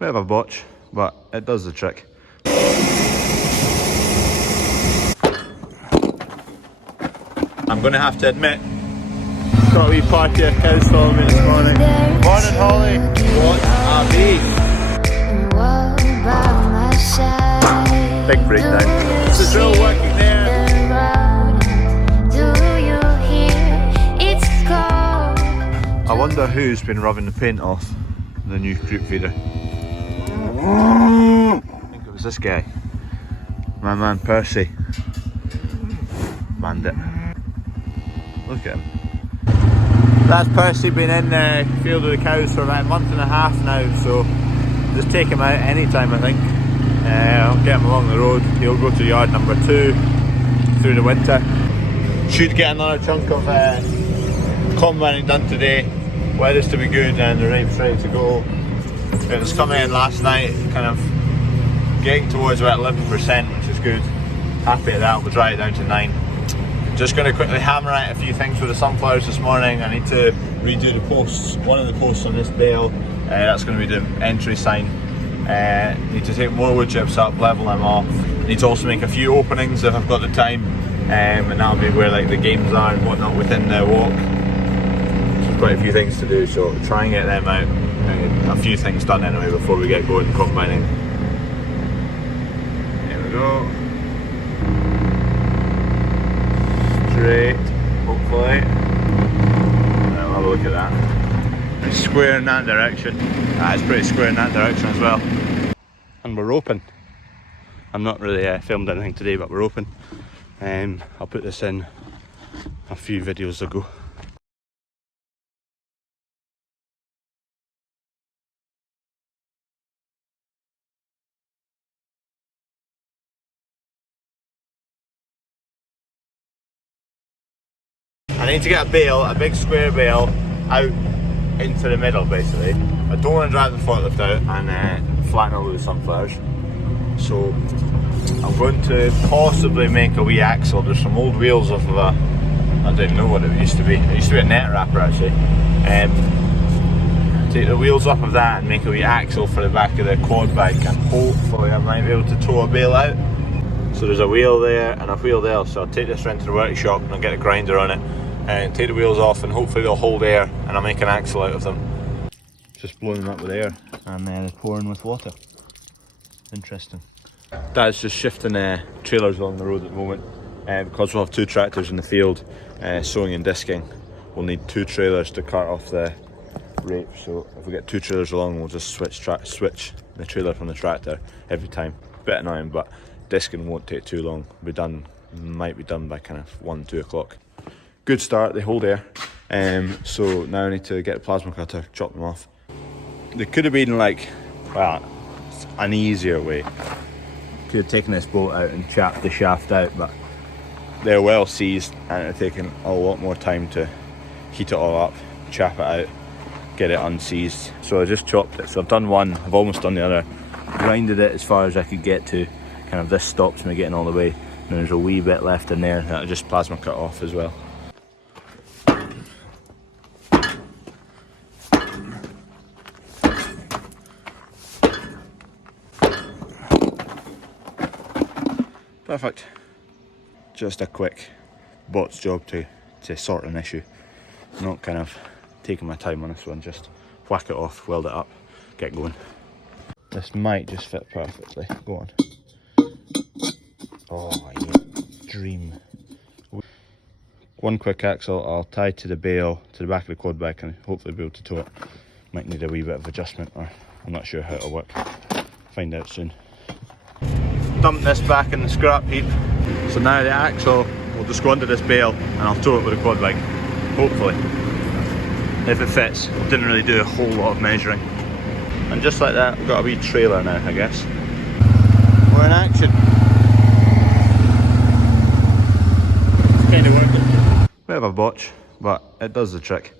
Bit of a botch, but it does the trick. I'm going to have to admit, got a wee party of cows following me this morning. Morning, Holly. What a beast. Big breakdown. Is the drill working there? I wonder who's been rubbing the paint off the new group feeder. I think it was this guy. My man Percy. Bandit. Look at him. That's Percy, been in the field with the cows for about a month and a half now, so just take him out anytime I think. I'll get him along the road. He'll go to yard number 2 through the winter. Should get another chunk of combining done today. Weather's to be good and the rape's ready to go. It was coming in last night, kind of getting towards about 11%, which is good. Happy at that, we'll dry it down to 9. Just going to quickly hammer out a few things with the sunflowers this morning. I need to redo the posts, one of the posts on this bale. That's going to be the entry sign. Need to take more wood chips up, level them off. Need to also make a few openings if I've got the time, and that'll be where like the games are and whatnot within the walk. So quite a few things to do, so try and get them out. A few things done anyway before we get going combining. There we go. Straight, hopefully. I'll have a look at that. It's square in that direction. It's pretty square in that direction as well. And we're open. I'm not really filmed anything today, but we're open. I'll put this in a few videos ago. I need to get a bale, a big square bale, out into the middle basically. I don't want to drive the forklift out and flatten all the sunflowers. So I'm going to possibly make a wee axle. There's some old wheels off of a, I don't know what it used to be. It used to be a net wrapper actually. Take the wheels off of that and make a wee axle for the back of the quad bike, and hopefully I might be able to tow a bale out. So there's a wheel there and a wheel there, so I'll take this round to the workshop and I'll get a grinder on it and take the wheels off, and hopefully they'll hold air and I'll make an axle out of them. Just blowing them up with air and then pouring with water. Interesting. Dad's just shifting trailers along the road at the moment, because we'll have 2 tractors in the field sowing and disking. We'll need 2 trailers to cart off the rape, so if we get 2 trailers along we'll just switch the trailer from the tractor every time. Bit annoying, but disking won't take too long. Be done, might be done by kind of 1-2 o'clock. Good start, they hold air. So now I need to get a plasma cutter, chop them off. There could have been like, well, an easier way. Could have taken this bolt out and chapped the shaft out, but they're well seized and it's taken a lot more time to heat it all up, chap it out, get it unseized. So I just chopped it. So I've done one, I've almost done the other. Grinded it as far as I could get to. Kind of this stops me getting all the way. And there's a wee bit left in there that I just plasma cut off as well. Perfect. Just a quick bot's job to sort an issue. Not kind of taking my time on this one, just whack it off, weld it up, get going. This might just fit perfectly. Go on. Oh yeah, dream. One quick axle I'll tie to the bale, to the back of the quad bike, and hopefully be able to tow it. Might need a wee bit of adjustment, or I'm not sure how it'll work. Find out soon. Dump this back in the scrap heap. So now the axle will just go under this bale and I'll tow it with a quad bike. Hopefully. If it fits. Didn't really do a whole lot of measuring. And just like that, we've got a wee trailer now, I guess. We're in action. It's kind of working. Bit of a botch, but it does the trick.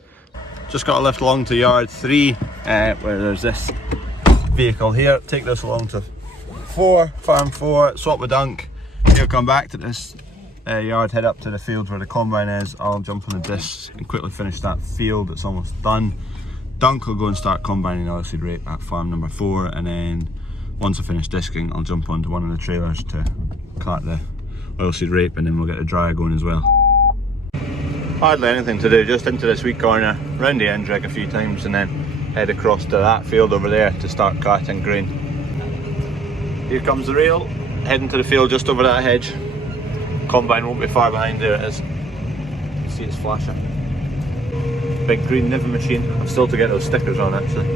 Just got to lift along to yard 3, where there's this vehicle here. Take this along to 4, farm 4, swap the dunk. He'll come back to this yard, head up to the field where the combine is. I'll jump on the discs and quickly finish that field. It's almost done. Dunk will go and start combining oilseed rape at farm number 4, and then once I finish disking, I'll jump onto one of the trailers to cart the oilseed rape, and then we'll get the dryer going as well. Hardly anything to do, just into this wee corner, round the end rig a few times, and then head across to that field over there to start carting grain. Here comes the rail, heading to the field just over that hedge. Combine won't be far behind, there it is. You see it's flashing. Big green Niven machine. I've still to get those stickers on actually.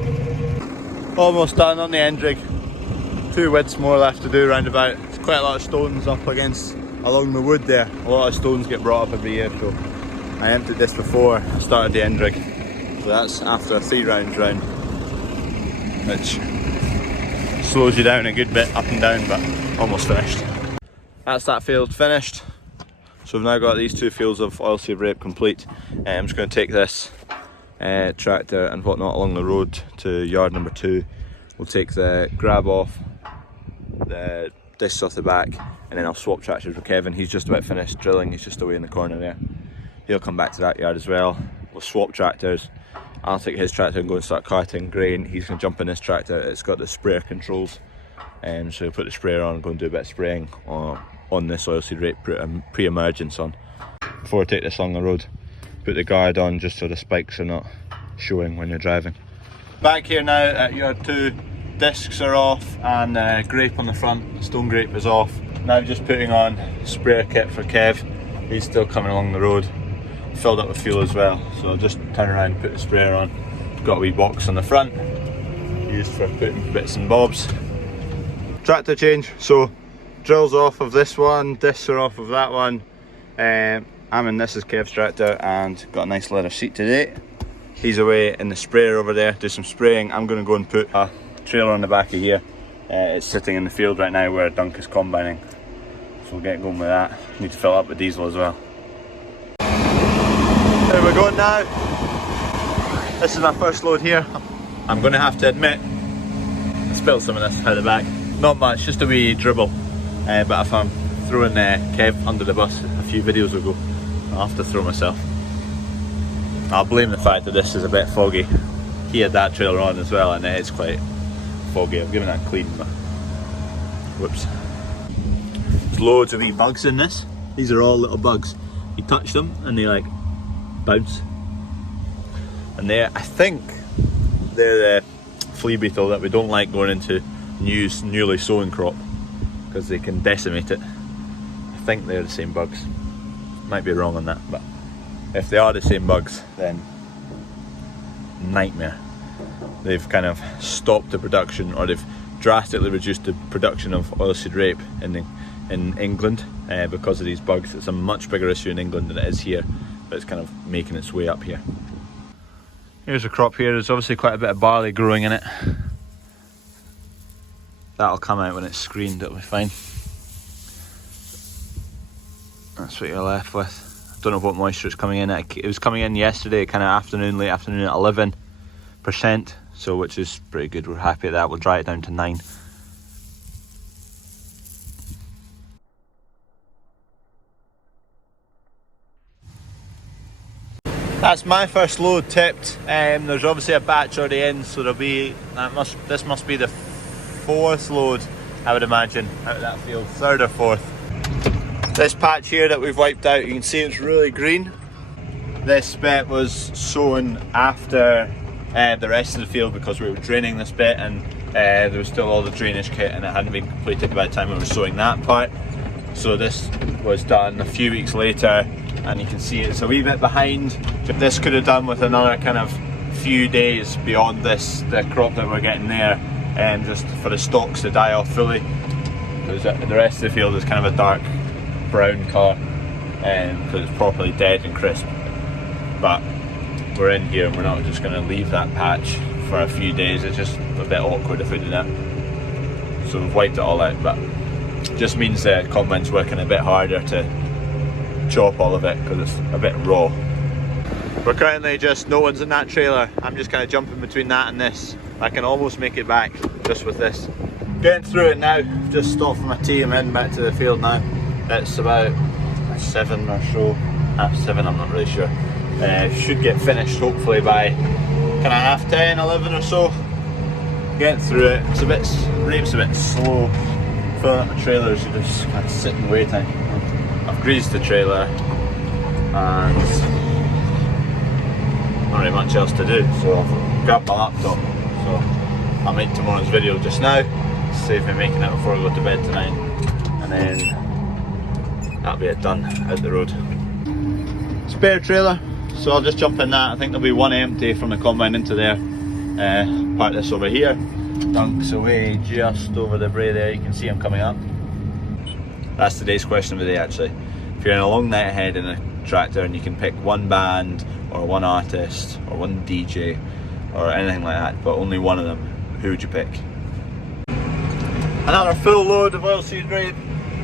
Almost done on the end rig. 2 widths more left to do round about. There's quite a lot of stones up against along the wood there. A lot of stones get brought up every year, so I emptied this before I started the end rig. So that's after 3 rounds round, which slows you down a good bit up and down, but almost finished. That's that field finished. So we've now got these 2 fields of oilseed rape complete. I'm just going to take this tractor and whatnot along the road to yard number 2. We'll take the grab off, the discs off the back, and then I'll swap tractors with Kevin. He's just about finished drilling, he's just away in the corner there. He'll come back to that yard as well. We'll swap tractors. I'll take his tractor and go and start carting grain. He's going to jump in this tractor. It's got the sprayer controls, so he'll put the sprayer on and go and do a bit of spraying on this oilseed rape, put a pre-emergence on. Before I take this along the road, put the guard on just so the spikes are not showing when you're driving. Back here now at yard 2, discs are off and grape on the front, stone grape is off. Now just putting on sprayer kit for Kev. He's still coming along the road, filled up with fuel as well, so I'll just turn around and put the sprayer on. Got a wee box on the front, used for putting bits and bobs. Tractor change, so drills off of this one, discs are off of that one. This is Kev's tractor and got a nice leather seat today. He's away in the sprayer over there, do some spraying. I'm going to go and put a trailer on the back of here. It's sitting in the field right now where Dunk is combining. So we'll get going with that. Need to fill up with diesel as well. There we're going now. This is my first load here. I'm going to have to admit, I spilled some of this out the back. Not much, just a wee dribble. But if I'm throwing Kev under the bus a few videos ago, I'll have to throw myself. I'll blame the fact that this is a bit foggy. He had that trailer on as well and it's quite foggy. I've given that clean, but whoops. There's loads of wee bugs in this. These are all little bugs. You touch them and they like bounce. And I think they're the flea beetle that we don't like going into newly sown crop because they can decimate it. I think they're the same bugs. Might be wrong on that, but if they are the same bugs, then nightmare. They've kind of stopped the production, or they've drastically reduced the production of oilseed rape in England because of these bugs. It's a much bigger issue in England than it is here, but it's kind of making its way up here. Here's a crop here. There's obviously quite a bit of barley growing in it. That'll come out when it's screened, it'll be fine. That's what you're left with. I don't know what moisture it's coming in at. It was coming in yesterday, kind of afternoon, late afternoon at 11%, so which is pretty good. We're happy at that. We'll dry it down to 9. That's my first load tipped. There's obviously a batch already in, so this must be the 4th load, I would imagine, out of that field, 3rd or 4th. This patch here that we've wiped out, you can see it's really green. This bit was sown after the rest of the field because we were draining this bit and there was still all the drainage kit and it hadn't been completed by the time we were sowing that part. So this was done a few weeks later and you can see it's a wee bit behind. This could have done with another kind of few days beyond this, the crop that we're getting there, just for the stalks to die off fully. Because the rest of the field is kind of a dark brown colour because it's properly dead and crisp. But we're in here and we're not just going to leave that patch for a few days. It's just a bit awkward if we do that. So we've wiped it all out, but it just means the combine's working a bit harder to chop all of it because it's a bit raw. We're currently no one's in that trailer. I'm just kind of jumping between that and this. I can almost make it back just with this. Getting through it now. Just stopped for my tea. I'm heading back to the field now. It's about 7 or so, half 7, I'm not really sure. Should get finished hopefully by kind of 10:30, 11 or so. Getting through it. It's a bit, rape's a bit slow. Filling up the trailers, you're just kind of sitting waiting. I've greased the trailer and not really much else to do, so I've grabbed my laptop. So I'll make tomorrow's video just now, save me making it before I go to bed tonight, and then that'll be it done, out the road. Spare trailer, so I'll just jump in that. I think there'll be one empty from the combine into there. Park this over here. Dunk's away just over the brae there, you can see him coming up. That's today's question of the day actually. If you're in a long night ahead in a tractor and you can pick one band or one artist or one DJ or anything like that, but only one of them, who would you pick? Another full load of oilseed rape,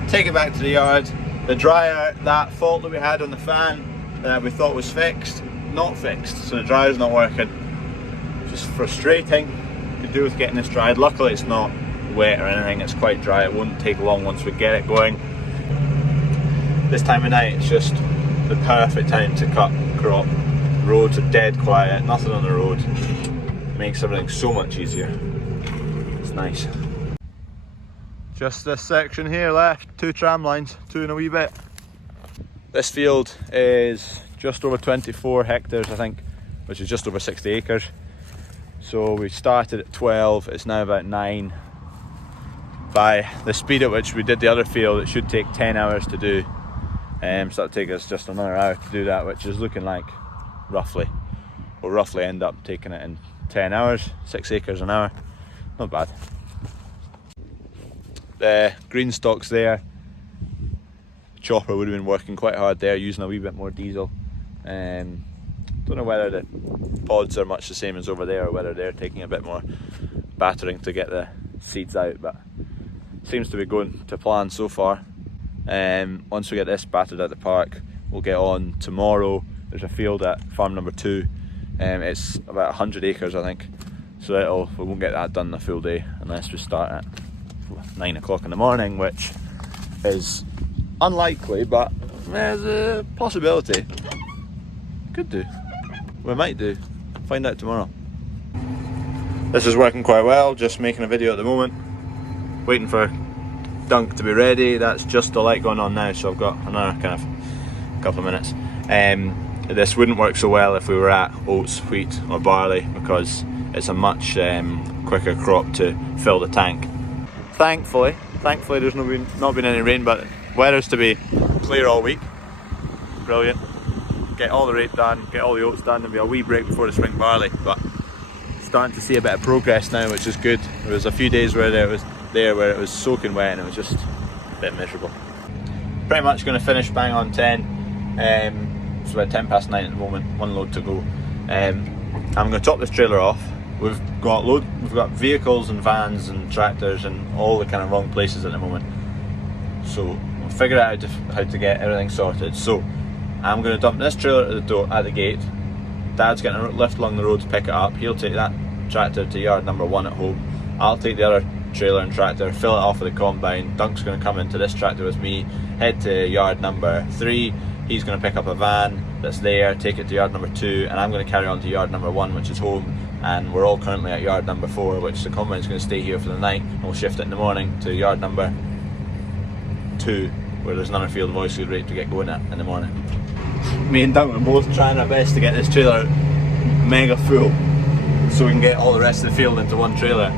take it back to the yard. The dryer, that fault that we had on the fan that we thought was fixed, not fixed, so the dryer's not working. Just frustrating. Could do with getting this dried. Luckily it's not wet or anything, it's quite dry, it won't take long once we get it going. This time of night it's just the perfect time to cut crop. Roads are dead quiet, nothing on the road. Makes everything so much easier. It's nice. Just this section here left, 2 tram lines, 2 and a wee bit. This field is just over 24 hectares I think, which is just over 60 acres. So we started at 12, it's now about 9. By the speed at which we did the other field, it should take 10 hours to do. So that'll take us just another hour to do that, which is looking like roughly, we'll roughly end up taking it in 10 hours, 6 acres an hour, not bad. The green stalks there, chopper would have been working quite hard there, using a wee bit more diesel. Don't know whether the pods are much the same as over there or whether they're taking a bit more battering to get the seeds out, but seems to be going to plan so far. Once we get this battered at the park, we'll get on tomorrow. There's a field at farm number 2. It's about 100 acres I think, so we won't get that done in a full day unless we start at 9 o'clock in the morning, which is unlikely, but there's a possibility. Could do. We might do. Find out tomorrow. This is working quite well, just making a video at the moment. Waiting for Dunk to be ready. That's just the light going on now, so I've got another kind of couple of minutes. This wouldn't work so well if we were at oats, wheat or barley, because it's a much quicker crop to fill the tank. Thankfully there's not been any rain, but weather's to be clear all week. Brilliant. Get all the rape done, get all the oats done, there'll be a wee break before the spring barley, but starting to see a bit of progress now, which is good. There was a few days where it was soaking wet and it was just a bit miserable. Pretty much going to finish bang on 10. It's about 10 past 9 at the moment, one load to go. I'm going to top this trailer off. We've got vehicles and vans and tractors in all the kind of wrong places at the moment, so we'll figure out how to get everything sorted. So I'm going to dump this trailer at the gate. Dad's getting a lift along the road to pick it up. He'll take that tractor to yard number 1 at home. I'll take the other trailer and tractor, fill it off with the combine. Dunk's going to come into this tractor with me, head to yard number 3. He's going to pick up a van that's there, take it to yard number 2, and I'm going to carry on to yard number 1, which is home. And we're all currently at yard number 4, which the combine's going to stay here for the night, and we'll shift it in the morning to yard number 2, where there's another field of oilseed rape to get going at in the morning. Me and Dunk are both trying our best to get this trailer mega full so we can get all the rest of the field into one trailer.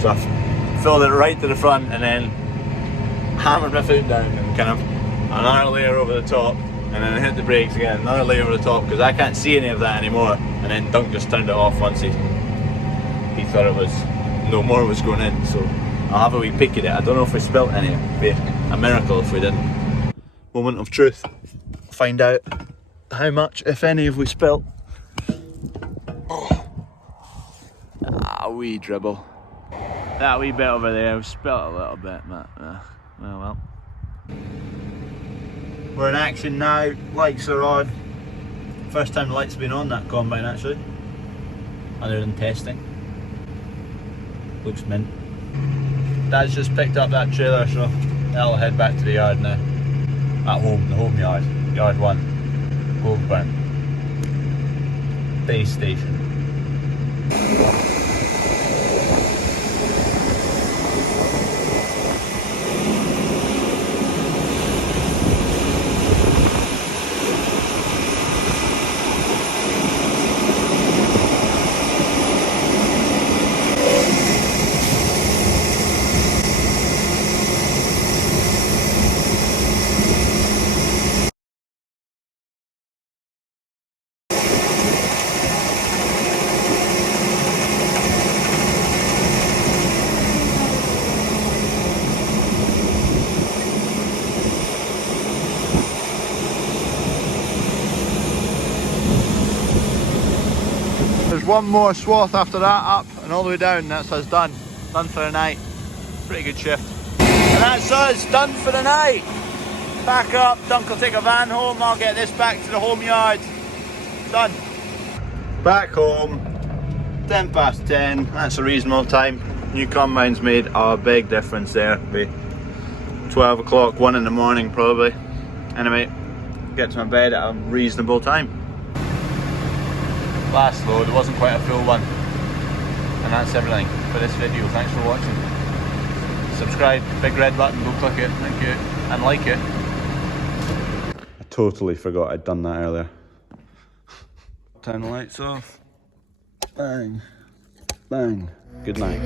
So I've filled it right to the front and then hammered my foot down and kind of another layer over the top, and then I hit the brakes again, another layer over the top, because I can't see any of that anymore. And then Dunk just turned it off once he thought it was no more was going in. So I'll have a wee peek at it. I don't know if we spilt any. It'd be a miracle if we didn't. Moment of truth. Find out how much, if any, have we spilt. Oh. Ah, wee dribble. That wee bit over there, we've spilt a little bit, but well. We're in action now, lights are on. First time the lights have been on that combine actually, other than testing. Looks mint. Dad's just picked up that trailer, so I'll head back to the yard now. At home, the home yard, yard 1, Goldburn, base station. There's one more swath after that up and all the way down. That's us done. Done for the night. Pretty good shift. And that's us done for the night. Back up. Dunk will take a van home. I'll get this back to the home yard. Done. Back home. 10 past 10. That's a reasonable time. New combine's made a big difference there. Be 12 o'clock, 1 in the morning probably. Anyway, get to my bed at a reasonable time. Last load, it wasn't quite a full one. And that's everything for this video. Thanks for watching. Subscribe, big red button, go click it, thank you, and like it. I totally forgot I'd done that earlier. Turn the lights off. Bang. Bang. Good night.